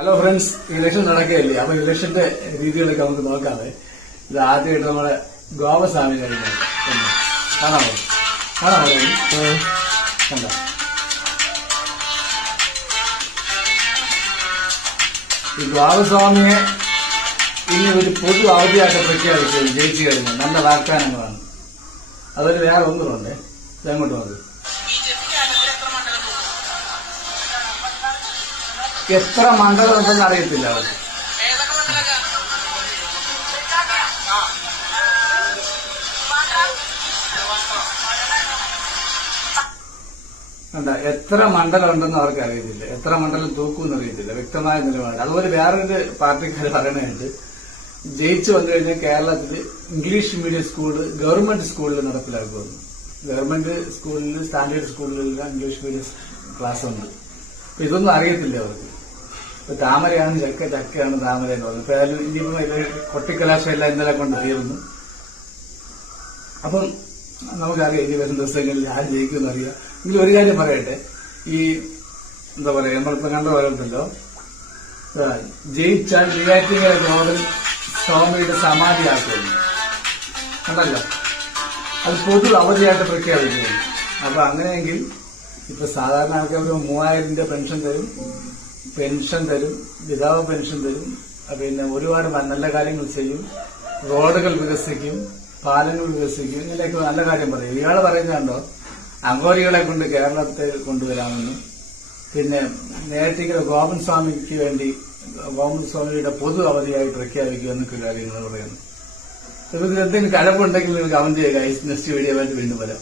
Hello friends, election നടക്കുകയല്ലേ. അപ്പൊ ഇലക്ഷന്റെ രീതികളൊക്കെ നമുക്ക് നോക്കാതെ ഇത് ആദ്യമായിട്ട് നമ്മുടെ ഗോപസ്വാമി കഴിഞ്ഞു കാണാമോ കണ്ട. ഈ ഗോപസ്വാമിയെ ഇനി ഒരു പൊതു അവധിയായിട്ട് പ്രഖ്യാപിച്ചത് ജയിച്ചു കഴിഞ്ഞു. നല്ല വാഗ്ദാനങ്ങളാണ്. അതൊരു വേറെ ഒന്നുമുണ്ട്. അങ്ങോട്ട് നോക്ക്. എത്ര മണ്ഡലം ഉണ്ടെന്ന് അറിയത്തില്ല അവർക്ക്. എന്താ എത്ര മണ്ഡലം ഉണ്ടെന്ന് അവർക്ക് അറിയത്തില്ല. എത്ര മണ്ഡലം തൂക്കുമെന്ന് അറിയത്തില്ല. വ്യക്തമായ നിലപാട്. അതുപോലെ വേറൊരു പാർട്ടിക്കാർ പറയണുണ്ട്, ജയിച്ചു വന്നു കഴിഞ്ഞാൽ കേരളത്തിൽ ഇംഗ്ലീഷ് മീഡിയം സ്കൂള് ഗവൺമെന്റ് സ്കൂളിൽ നടപ്പിലാക്കുമെന്ന്. ഗവൺമെന്റ് സ്കൂളിൽ സ്റ്റാൻഡേർഡ് സ്കൂളുകളിൽ ഇംഗ്ലീഷ് മീഡിയം ക്ലാസ് ഉണ്ട്. ഇതൊന്നും അറിയത്തില്ല അവർക്ക്. ഇപ്പൊ താമരയാണ് ചക്ക, ചക്കയാണ് താമര എന്ന് പറഞ്ഞു. ഇപ്പൊ ഏതായാലും ഇനിയിപ്പം കൊട്ടിക്കലാശമെല്ലാം ഇന്നലെ കൊണ്ട് തീർന്നു. അപ്പം നമുക്കറിയാം ഇനി വരുന്ന ദിവസങ്ങളിൽ ആര് ജയിക്കുമെന്ന് അറിയാം. എങ്കിലും ഒരു കാര്യം പറയട്ടെ, ഈ എന്താ പറയാ, നമ്മളിപ്പോ കണ്ട പോലുണ്ടല്ലോ, ജയിച്ചാൽ നെയ്യാറ്റിൻകര ഗോപൻ സ്വാമിയുടെ സമാധിയാക്കുമെന്ന് കണ്ടല്ലോ. അത് പൊതു അവധിയായിട്ട് പ്രഖ്യാപിക്കുന്നു. അപ്പൊ അങ്ങനെയെങ്കിൽ ഇപ്പൊ സാധാരണ ആൾക്കാർ 3000 പെൻഷൻ തരും, വിധവ പെൻഷൻ തരും, പിന്നെ ഒരുപാട് നല്ല കാര്യങ്ങൾ ചെയ്യും, റോഡുകൾ വികസിക്കും, പാലങ്ങൾ വികസിക്കും, ഇങ്ങനെയൊക്കെ നല്ല കാര്യം പറയും. ഇയാള് പറയുന്നുണ്ടോ അഘോരികളെ കൊണ്ട് കേരളത്തെ കൊണ്ടുവരാമെന്നും പിന്നെ നെയ്യാറ്റിൻകര ഗോപൻ സ്വാമിക്ക് വേണ്ടി ഗോപൻ സ്വാമിയുടെ പൊതു അവധിയായി പ്രഖ്യാപിക്കുമെന്നൊക്കെ കാര്യങ്ങൾ പറയുന്നു. ഇതിൽ എന്തെങ്കിലും കഴമ്പുണ്ടെങ്കിൽ നിങ്ങൾ കമന്റ് ചെയ്യുക. നെക്സ്റ്റ് വീഡിയോ ആയിട്ട് വീണ്ടും വരാം.